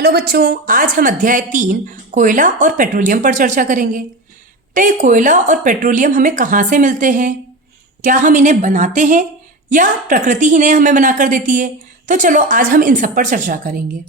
Hello बच्चों, आज हम अध्याय 3 कोयला और पेट्रोलियम पर चर्चा करेंगे। तो ये कोयला और पेट्रोलियम हमें कहाँ से मिलते हैं? क्या हम इन्हें बनाते हैं या प्रकृति ही इन्हें हमें बनाकर देती है? तो चलो आज हम इन सब पर चर्चा करेंगे।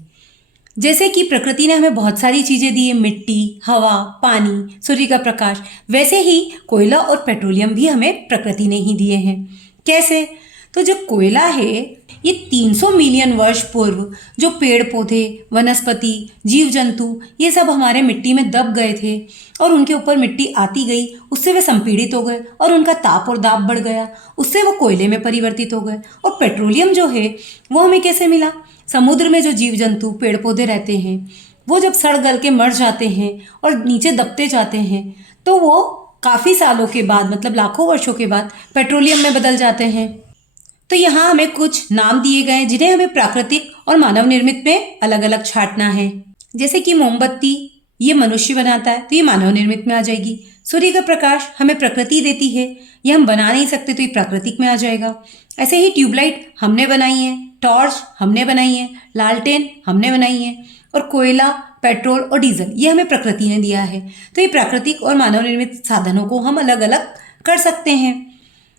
जैसे कि प्रकृति ने हमें बहुत सारी चीज़ें दी है, मिट्टी, हवा, पानी, सूर्य का प्रकाश, वैसे ही कोयला और पेट्रोलियम भी हमें प्रकृति ने ही दिए हैं। कैसे? तो जो कोयला है ये 300 मिलियन वर्ष पूर्व जो पेड़ पौधे, वनस्पति, जीव जंतु ये सब हमारे मिट्टी में दब गए थे और उनके ऊपर मिट्टी आती गई, उससे वे संपीड़ित हो गए और उनका ताप और दाब बढ़ गया, उससे वो कोयले में परिवर्तित हो गए। और पेट्रोलियम जो है वो हमें कैसे मिला? समुद्र में जो जीव जंतु, पेड़ पौधे रहते हैं वो जब सड़ गल के मर जाते हैं और नीचे दबते जाते हैं तो वो काफ़ी सालों के बाद, मतलब लाखों वर्षों के बाद पेट्रोलियम में बदल जाते हैं। तो यहाँ हमें कुछ नाम दिए गए हैं जिन्हें हमें प्राकृतिक और मानव निर्मित में अलग अलग छांटना है। जैसे कि मोमबत्ती ये मनुष्य बनाता है तो ये मानव निर्मित में आ जाएगी। सूर्य का प्रकाश हमें प्रकृति देती है, ये हम बना नहीं सकते तो ये प्राकृतिक में आ जाएगा। ऐसे ही ट्यूबलाइट हमने बनाई है, टॉर्च हमने बनाई है, लालटेन हमने बनाई है, और कोयला, पेट्रोल और डीजल ये हमें प्रकृति ने दिया है। तो ये प्राकृतिक और मानव निर्मित साधनों को हम अलग अलग कर सकते हैं।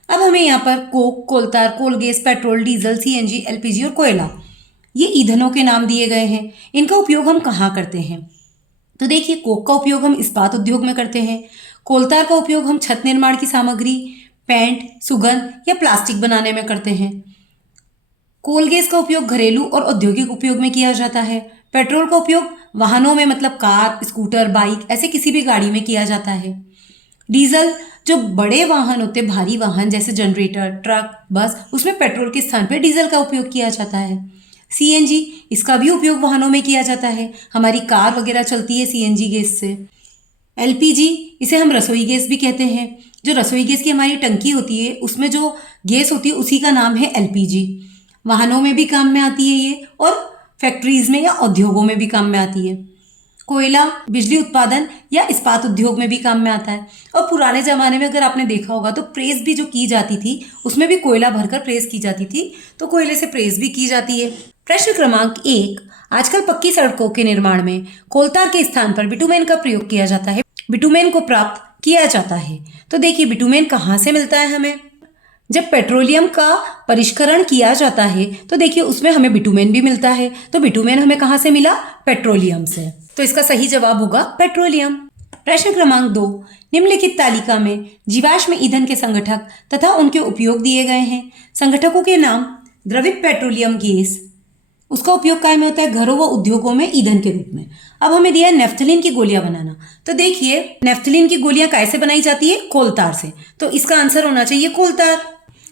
अब हमें यहाँ पर कोक, कोलतार, coal gas, petrol, diesel, CNG, LPG और कोयला ये ईंधनों के नाम दिए गए हैं। इनका उपयोग हम कहाँ करते हैं? तो देखिए, कोक का उपयोग हम इस्पात उद्योग में करते हैं। कोलतार का उपयोग हम छत निर्माण की सामग्री, पेंट, सुगंध या प्लास्टिक बनाने में करते हैं। कोल गैस का उपयोग घरेलू और औद्योगिक उपयोग में किया जाता है। पेट्रोल का उपयोग वाहनों में, मतलब कार, स्कूटर, बाइक ऐसे किसी भी गाड़ी में किया जाता है। डीजल जो बड़े वाहन होते, भारी वाहन जैसे जनरेटर, ट्रक, बस, उसमें पेट्रोल के स्थान पर डीजल का उपयोग किया जाता है। सीएनजी इसका भी उपयोग वाहनों में किया जाता है, हमारी कार वगैरह चलती है सीएनजी गैस से। एलपीजी इसे हम रसोई गैस भी कहते हैं। जो रसोई गैस की हमारी टंकी होती है उसमें जो गैस होती है उसी का नाम है एलपीजी। वाहनों में भी काम में आती है ये, और फैक्ट्रीज में या उद्योगों में भी काम में आती है। कोयला बिजली उत्पादन या इस्पात उद्योग में भी काम में आता है। और पुराने ज़माने में अगर आपने देखा होगा तो प्रेस भी जो की जाती थी उसमें भी कोयला भरकर प्रेस की जाती थी, तो कोयले से प्रेस भी की जाती है। प्रश्न क्रमांक 1, आजकल पक्की सड़कों के निर्माण में कोलतार के स्थान पर बिटुमेन का प्रयोग किया जाता है। बिटुमेन को प्राप्त किया जाता है। तो देखिए, बिटुमेन कहाँ से मिलता है हमें? जब पेट्रोलियम का परिष्करण किया जाता है तो देखिए उसमें हमें बिटुमेन भी मिलता है। तो बिटुमेन हमें कहाँ से मिला? पेट्रोलियम से। तो इसका सही जवाब होगा पेट्रोलियम। प्रश्न क्रमांक 2, निम्नलिखित तालिका में जीवाश्म ईंधन के संगठक तथा उनके उपयोग दिए गए हैं। संगठकों के नाम: द्रवित पेट्रोलियम गैस, उसका उपयोग काय में होता है? घरों व उद्योगों में ईंधन के रूप में। अब हमें दिया है नेफ्थलीन की गोलियां बनाना। तो देखिए, नेफ्थलीन की गोलियां कैसे बनाई जाती है? कोलतार से। तो इसका आंसर होना चाहिए कोलतार।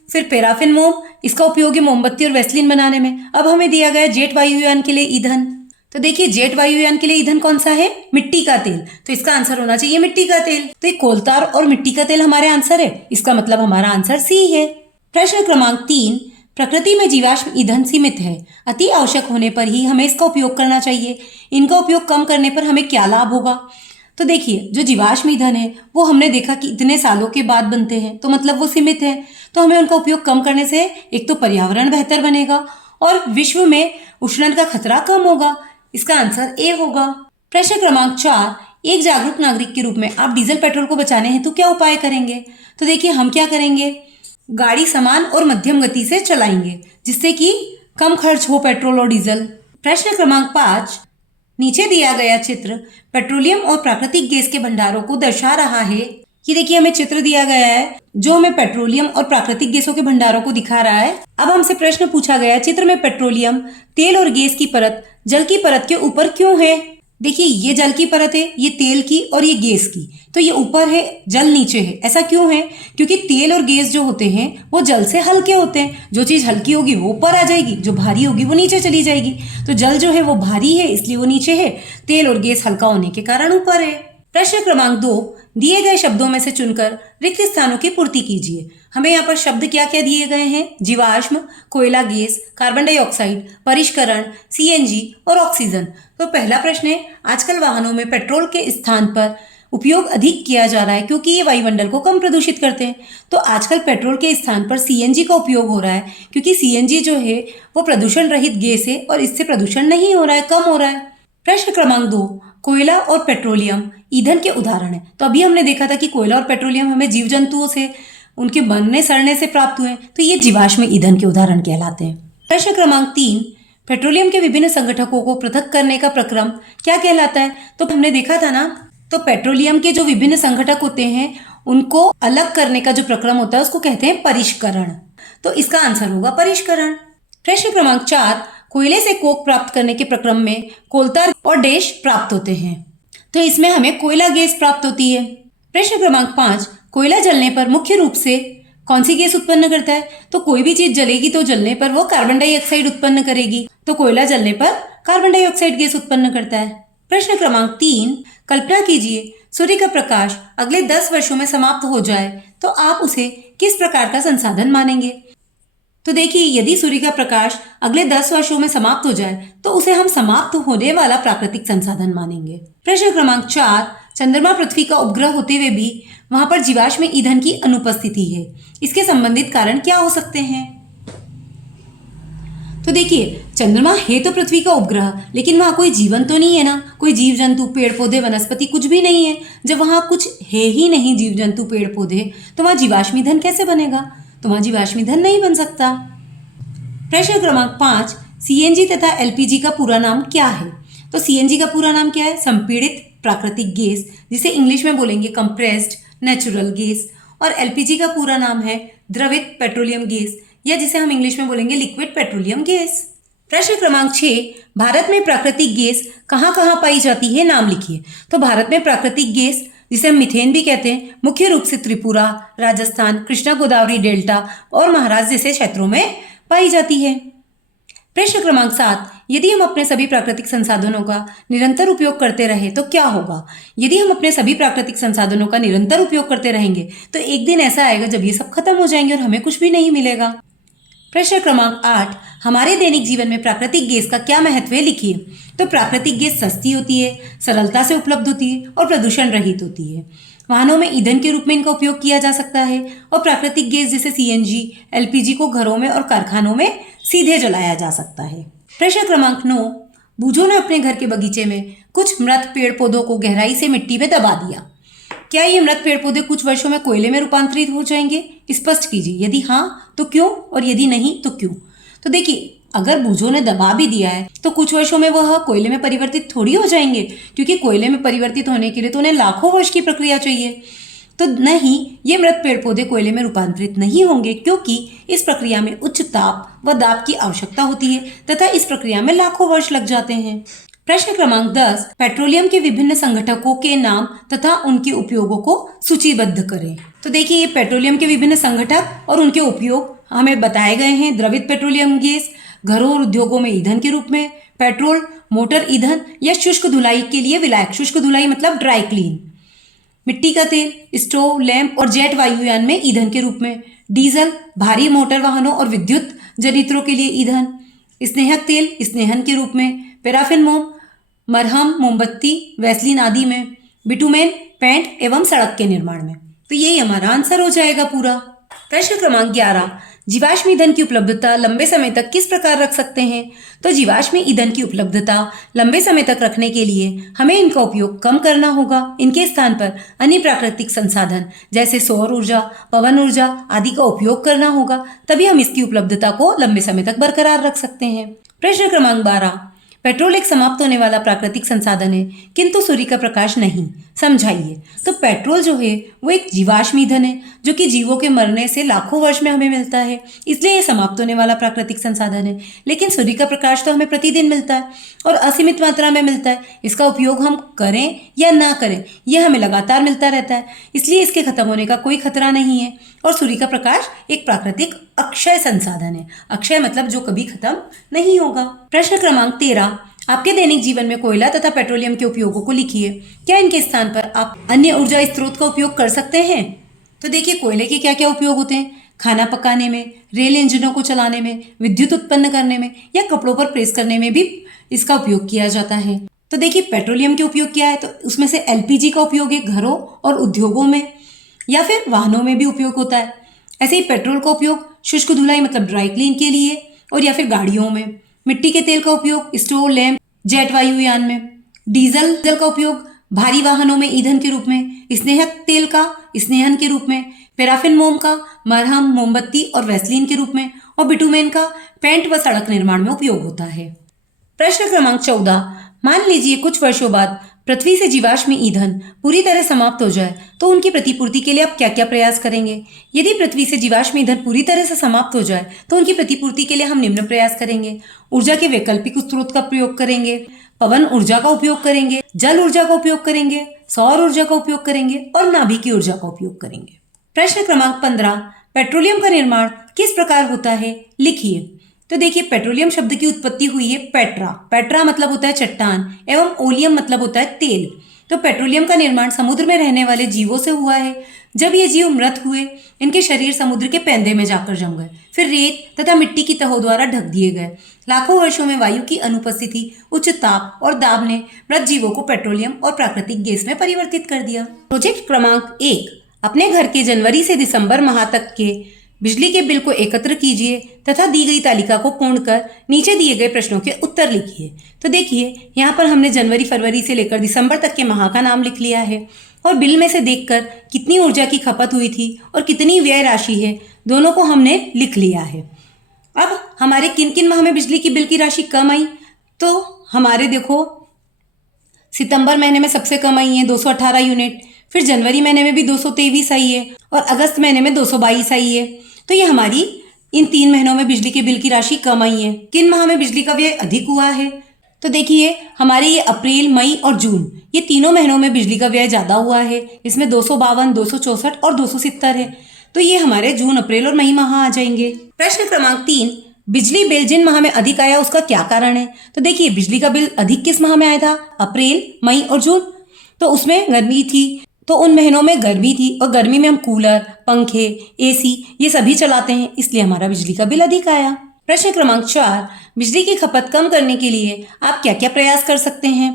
फिर पैराफिन मोम, इसका उपयोग है मोमबत्ती और वैसलीन बनाने में। अब हमें दिया गया जेट वायुयान के लिए ईंधन। तो देखिए, जेट वायुयान के लिए ईंधन कौन सा है? मिट्टी का तेल। तो इसका आंसर होना चाहिए मिट्टी का तेल। तो ये कोलतार और मिट्टी का तेल हमारे आंसर है, इसका मतलब हमारा आंसर सी है। प्रश्न क्रमांक 3, प्रकृति में जीवाश्म ईंधन सीमित है, अति आवश्यक होने पर ही हमें इसका उपयोग करना चाहिए। इनका उपयोग कम करने पर हमें क्या लाभ होगा? तो देखिए, जो जीवाश्म ईंधन है वो हमने देखा कि इतने सालों के बाद बनते हैं, तो मतलब वो सीमित है। तो हमें उनका उपयोग कम करने से एक तो पर्यावरण बेहतर बनेगा और विश्व में उष्णन का खतरा कम होगा। इसका आंसर ए होगा। प्रश्न क्रमांक 4, एक जागरूक नागरिक के रूप में आप डीजल पेट्रोल को बचाने हेतु तो क्या उपाय करेंगे? तो देखिए, हम क्या करेंगे? गाड़ी समान और मध्यम गति से चलाएंगे जिससे कि कम खर्च हो पेट्रोल और डीजल। प्रश्न क्रमांक 5, नीचे दिया गया चित्र पेट्रोलियम और प्राकृतिक गैस के भंडारों को दर्शा रहा है। ये देखिए, हमें चित्र दिया गया है जो हमें पेट्रोलियम और प्राकृतिक गैसों के भंडारों को दिखा रहा है। अब हमसे प्रश्न पूछा गया है, चित्र में पेट्रोलियम, तेल और गैस की परत जल की परत के ऊपर क्यों है? देखिए, ये जल की परत है, ये तेल की और ये गैस की। तो ये ऊपर है, जल नीचे है। ऐसा क्यों है? क्योंकि तेल और गैस जो होते हैं वो जल से हल्के होते हैं। जो चीज़ हल्की होगी वो ऊपर आ जाएगी, जो भारी होगी वो नीचे चली जाएगी। तो जल जो है वो भारी है इसलिए वो नीचे है, तेल और गैस हल्का होने के कारण ऊपर है। प्रश्न क्रमांक 2, दिए गए शब्दों में से चुनकर रिक्त स्थानों की पूर्ति कीजिए। हमें यहाँ पर शब्द क्या क्या दिए गए हैं? जीवाश्म, कोयला गैस, कार्बन डाइऑक्साइड, परिष्करण, सीएनजी और ऑक्सीजन। तो पहला प्रश्न है, आजकल वाहनों में पेट्रोल के स्थान पर उपयोग अधिक किया जा रहा है क्योंकि ये वायुमंडल को कम प्रदूषित करते हैं। तो आजकल पेट्रोल के स्थान पर सीएनजी का उपयोग हो रहा है क्योंकि सीएनजी जो है वो प्रदूषण रहित गैस है और इससे प्रदूषण नहीं हो रहा है, कम हो रहा है। प्रश्न क्रमांक 2, कोयला और पेट्रोलियम ईंधन के उदाहरण है। तो अभी हमने देखा था कि कोयला और पेट्रोलियम हमें जीव जंतुओं से उनके बनने सड़ने से प्राप्त हुए, तो ये जीवाश्म ईंधन के उदाहरण कहलाते हैं। प्रश्न क्रमांक 3, पेट्रोलियम के विभिन्न संगठकों को पृथक करने का प्रक्रम क्या कहलाता है? तो हमने देखा था ना, तो पेट्रोलियम के जो विभिन्न संगठक होते हैं उनको अलग करने का जो प्रक्रम होता है उसको कहते हैं परिष्करण। तो इसका आंसर होगा परिष्करण। प्रश्न क्रमांक 4, कोयले से कोक प्राप्त करने के प्रक्रम में कोलतार और डैश प्राप्त होते हैं। तो इसमें हमें कोयला गैस प्राप्त होती है। प्रश्न क्रमांक 5, कोयला जलने पर मुख्य रूप से कौन सी गैस उत्पन्न करता है? तो कोई भी चीज जलेगी तो जलने पर वो कार्बन डाइऑक्साइड उत्पन्न करेगी। तो कोयला जलने पर कार्बन डाइऑक्साइड गैस उत्पन्न करता है। प्रश्न क्रमांक 3, कल्पना कीजिए सूर्य का प्रकाश अगले 10 वर्षों में समाप्त हो जाए तो आप उसे किस प्रकार का संसाधन मानेंगे? तो देखिए, यदि सूर्य का प्रकाश अगले 10 वर्षों में समाप्त हो जाए तो उसे हम समाप्त होने वाला प्राकृतिक संसाधन मानेंगे। प्रश्न क्रमांक 4, चंद्रमा पृथ्वी का उपग्रह होते हुए भी वहां पर जीवाश्म ईंधन की अनुपस्थिति है। इसके संबंधित कारण क्या हो सकते हैं? तो देखिए, चंद्रमा है तो पृथ्वी का उपग्रह, लेकिन वहां कोई जीवन तो नहीं है ना, कोई जीव जंतु पेड़ पौधे वनस्पति कुछ भी नहीं है। जब वहां कुछ है ही नहीं, जीव जंतु पेड़ पौधे, तो वहां जीवाश्म ईंधन कैसे बनेगा? तो वहां जीवाश्म ईंधन नहीं बन सकता। प्रश्न क्रमांक 5, सीएनजी तथा एलपीजी का पूरा नाम क्या है? तो सीएनजी का पूरा नाम क्या है? संपीड़ित प्राकृतिक गैस, जिसे इंग्लिश में बोलेंगे कंप्रेस्ड नेचुरल गैस। और एलपीजी का पूरा नाम है द्रवित पेट्रोलियम गैस, या जिसे हम इंग्लिश में बोलेंगे लिक्विड पेट्रोलियम गैस। प्रश्न क्रमांक 6, भारत में प्राकृतिक गैस कहाँ कहाँ पाई जाती है? नाम लिखिए। तो भारत में प्राकृतिक गैस, जिसे हम मीथेन भी कहते हैं, मुख्य रूप से त्रिपुरा, राजस्थान, कृष्णा गोदावरी डेल्टा और महाराष्ट्र जैसे क्षेत्रों में पाई जाती है। प्रश्न क्रमांक 7, यदि हम अपने सभी प्राकृतिक संसाधनों का निरंतर उपयोग करते रहे तो क्या होगा? यदि हम अपने सभी प्राकृतिक संसाधनों का निरंतर उपयोग करते रहेंगे तो एक दिन ऐसा आएगा जब ये सब खत्म हो जाएंगे और हमें कुछ भी नहीं मिलेगा। प्रश्न क्रमांक 8, हमारे दैनिक जीवन में प्राकृतिक गैस का क्या महत्व है? लिखिए। तो प्राकृतिक गैस सस्ती होती है, सरलता से उपलब्ध होती है और प्रदूषण रहित होती है। वाहनों में ईंधन के रूप में इनका उपयोग किया जा सकता है और प्राकृतिक गैस जैसे सीएनजी, एलपीजी को घरों में और कारखानों में सीधे जलाया जा सकता है। प्रश्न क्रमांक 9, बूझों ने अपने घर के बगीचे में कुछ मृत पेड़ पौधों को गहराई से मिट्टी में दबा दिया। क्या ये मृत पेड़ पौधे कुछ वर्षों में कोयले में रूपांतरित हो जाएंगे? स्पष्ट कीजिए। यदि हाँ तो क्यों, और यदि नहीं तो क्यों? तो देखिए, अगर बूझों ने दबा भी दिया है तो कुछ वर्षों में वह कोयले में परिवर्तित थोड़ी हो जाएंगे, क्योंकि कोयले में परिवर्तित होने के लिए तो उन्हें लाखों वर्ष की प्रक्रिया चाहिए। तो नहीं, ये मृत पेड़ पौधे कोयले में रूपांतरित नहीं होंगे, क्योंकि इस प्रक्रिया में उच्च ताप व दाब की आवश्यकता होती है तथा इस प्रक्रिया में लाखों वर्ष लग जाते हैं। प्रश्न क्रमांक 10, पेट्रोलियम के विभिन्न संगठकों के नाम तथा उनके उपयोगों को सूचीबद्ध करें। तो देखिए, ये पेट्रोलियम के विभिन्न संगठक और उनके उपयोग हमें बताए गए हैं। द्रवित पेट्रोलियम गैस, घरों और उद्योगों में ईंधन के रूप में, पेट्रोल, मोटर ईंधन या शुष्क धुलाई के लिए विलायक, शुष्क धुलाई मतलब ड्राई क्लीन, मिट्टी का तेल, स्टोव, लैंप और जेट वायुयान में ईंधन के रूप में, डीजल, भारी मोटर वाहनों और विद्युत जनित्रों के लिए ईंधन, स्नेहक तेल स्नेहन के रूप में, पैराफिन मोम, मरहम, मोमबत्ती, वैसलीन आदि में, बिटुमेन, पेंट एवं सड़क के निर्माण में। तो यही हमारा आंसर हो जाएगा पूरा। प्रश्न क्रमांक 11, जीवाश्म ईंधन की उपलब्धता लंबे समय तक किस प्रकार रख सकते हैं? तो जीवाश्म ईंधन की उपलब्धता लंबे समय तक रखने के लिए हमें इनका उपयोग कम करना होगा। इनके स्थान पर अन्य प्राकृतिक संसाधन जैसे सौर ऊर्जा, पवन ऊर्जा आदि का उपयोग करना होगा, तभी हम इसकी उपलब्धता को लंबे समय तक बरकरार रख सकते हैं। प्रश्न क्रमांक 12, पेट्रोल एक समाप्त होने वाला प्राकृतिक संसाधन है, किंतु सूर्य का प्रकाश नहीं। समझाइए। तो पेट्रोल जो है वो एक जीवाश्म ईंधन है जो कि जीवों के मरने से लाखों वर्ष में हमें मिलता है, इसलिए ये समाप्त होने वाला प्राकृतिक संसाधन है। लेकिन सूर्य का प्रकाश तो हमें प्रतिदिन मिलता है और असीमित मात्रा में मिलता है। इसका उपयोग हम करें या ना करें, यह हमें लगातार मिलता रहता है, इसलिए इसके खत्म होने का कोई खतरा नहीं है। और सूर्य का प्रकाश एक प्राकृतिक अक्षय संसाधन है। अक्षय मतलब जो कभी खत्म नहीं होगा। प्रश्न क्रमांक 13, आपके दैनिक जीवन में कोयला तथा पेट्रोलियम के उपयोगों को लिखिए। क्या इनके स्थान पर आप अन्य ऊर्जा स्रोत का उपयोग कर सकते हैं? तो देखिए, कोयले के क्या क्या उपयोग होते हैं। खाना पकाने में, रेल इंजनों को चलाने में, विद्युत उत्पन्न करने में या कपड़ों पर प्रेस करने में भी इसका उपयोग किया जाता है। तो देखिए, पेट्रोलियम के उपयोग क्या है, तो उसमें से एलपीजी का उपयोग है घरों और उद्योगों में या फिर वाहनों में भी उपयोग होता है। ऐसे ही पेट्रोल का उपयोग शुष्क धुलाई मतलब ड्राई क्लीन के लिए और या फिर गाड़ियों में। मिट्टी के तेल का उपयोग स्टोव, लैंप, जेट वायुयान में। डीजल का उपयोग भारी वाहनों में ईंधन के रूप में, स्नेहक तेल का स्नेहन के रूप में, पैराफिन मोम का मरहम, मोमबत्ती और वैसलीन के रूप में, और बिटुमेन का पेंट व सड़क निर्माण में उपयोग होता है। प्रश्न क्रमांक 14, मान लीजिए कुछ वर्षों बाद पृथ्वी से जीवाश्म ईंधन पूरी तरह समाप्त हो जाए तो उनकी प्रतिपूर्ति के लिए आप क्या क्या प्रयास करेंगे? यदि पृथ्वी से जीवाश्म ईंधन पूरी तरह से समाप्त हो जाए तो उनकी प्रतिपूर्ति के लिए हम निम्न प्रयास करेंगे। ऊर्जा के वैकल्पिक स्रोत का प्रयोग करेंगे, पवन ऊर्जा का उपयोग करेंगे, जल ऊर्जा का उपयोग करेंगे, सौर ऊर्जा का उपयोग करेंगे और नाभिकीय ऊर्जा का उपयोग करेंगे। प्रश्न क्रमांक 15, पेट्रोलियम का निर्माण किस प्रकार होता है? लिखिए। तो देखिए, पेट्रोलियम शब्द की उत्पत्ति हुई है पेट्रा मतलब होता है चट्टान एवं ओलियम मतलब होता है तेल। तो पेट्रोलियम का निर्माण समुद्र में रहने वाले जीवों से हुआ है। जब ये जीव मृत हुए, इनके शरीर समुद्र के पैंधे में जाकर जम गए, फिर रेत तथा मिट्टी की तहों द्वारा ढक दिए गए। लाखों वर्षों में वायु की अनुपस्थिति, उच्च ताप और दाब ने मृत जीवों को पेट्रोलियम और प्राकृतिक गैस में परिवर्तित कर दिया। प्रोजेक्ट क्रमांक 1, अपने घर के जनवरी से दिसंबर माह तक के बिजली के बिल को एकत्र कीजिए तथा दी गई तालिका को पूर्ण कर नीचे दिए गए प्रश्नों के उत्तर लिखिए। तो देखिए, यहाँ पर हमने जनवरी फरवरी से लेकर दिसंबर तक के माह का नाम लिख लिया है और बिल में से देखकर कितनी ऊर्जा की खपत हुई थी और कितनी व्यय राशि है, दोनों को हमने लिख लिया है। अब हमारे किन किन माह में बिजली की बिल की राशि कम आई? तो हमारे देखो, सितंबर महीने में सबसे कम आई है 218 यूनिट, फिर जनवरी महीने में भी 223 आई है और अगस्त महीने में 222 आई है। तो ये हमारी इन 3 महीनों में बिजली के बिल की राशि कम आई है। किन माह में बिजली का व्यय अधिक हुआ है? तो देखिए, हमारे ये अप्रैल, मई और जून, ये तीनों महीनों में बिजली का व्यय ज़्यादा हुआ है। इसमें 252, 264 और 270 है। तो ये हमारे जून, अप्रैल और मई माह आ जाएंगे। प्रश्न क्रमांक 3, बिजली बिल जिन माह में अधिक आया उसका क्या कारण है? तो देखिए, बिजली का बिल अधिक किस माह में आया था? अप्रैल, मई और जून। तो उसमें गर्मी थी, तो उन महीनों में गर्मी थी और गर्मी में हम कूलर, पंखे, एसी ये सभी चलाते हैं, इसलिए हमारा बिजली का बिल अधिक आया। प्रश्न क्रमांक 4, बिजली की खपत कम करने के लिए आप क्या क्या प्रयास कर सकते हैं?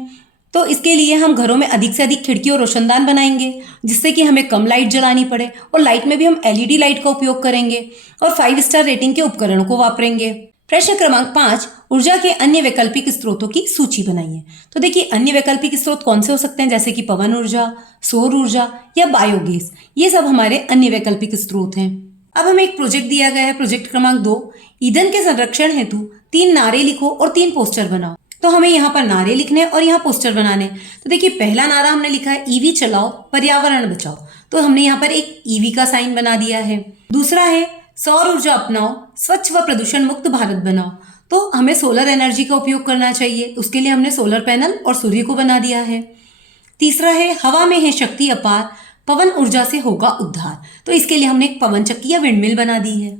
तो इसके लिए हम घरों में अधिक से अधिक खिड़की और रोशनदान बनाएंगे जिससे कि हमें कम लाइट जलानी पड़े, और लाइट में भी हम एलईडी लाइट का उपयोग करेंगे और 5 स्टार रेटिंग के उपकरणों को वापरेंगे। प्रश्न क्रमांक 5, ऊर्जा के अन्य वैकल्पिक स्रोतों की सूची बनाइए। तो देखिए, अन्य वैकल्पिक स्रोत कौन से हो सकते हैं? जैसे कि पवन ऊर्जा, सौर ऊर्जा या बायोगैस, ये सब हमारे अन्य वैकल्पिक स्रोत हैं। अब हमें एक प्रोजेक्ट दिया गया है, प्रोजेक्ट क्रमांक 2, ईंधन के संरक्षण हेतु 3 नारे लिखो और 3 पोस्टर बनाओ। तो हमें यहाँ पर नारे लिखने और यहाँ पोस्टर बनाने। तो देखिए, पहला नारा हमने लिखा है ईवी चलाओ पर्यावरण बचाओ, तो हमने यहाँ पर एक ईवी का साइन बना दिया है। दूसरा है सौर ऊर्जा अपनाओ, स्वच्छ व प्रदूषण मुक्त भारत बनाओ, तो हमें सोलर एनर्जी का उपयोग करना चाहिए, उसके लिए हमने सोलर पैनल और सूर्य को बना दिया है। तीसरा है हवा में है शक्ति अपार, पवन ऊर्जा से होगा उद्धार, तो इसके लिए हमने एक पवन चक्की या विंडमिल बना दी है।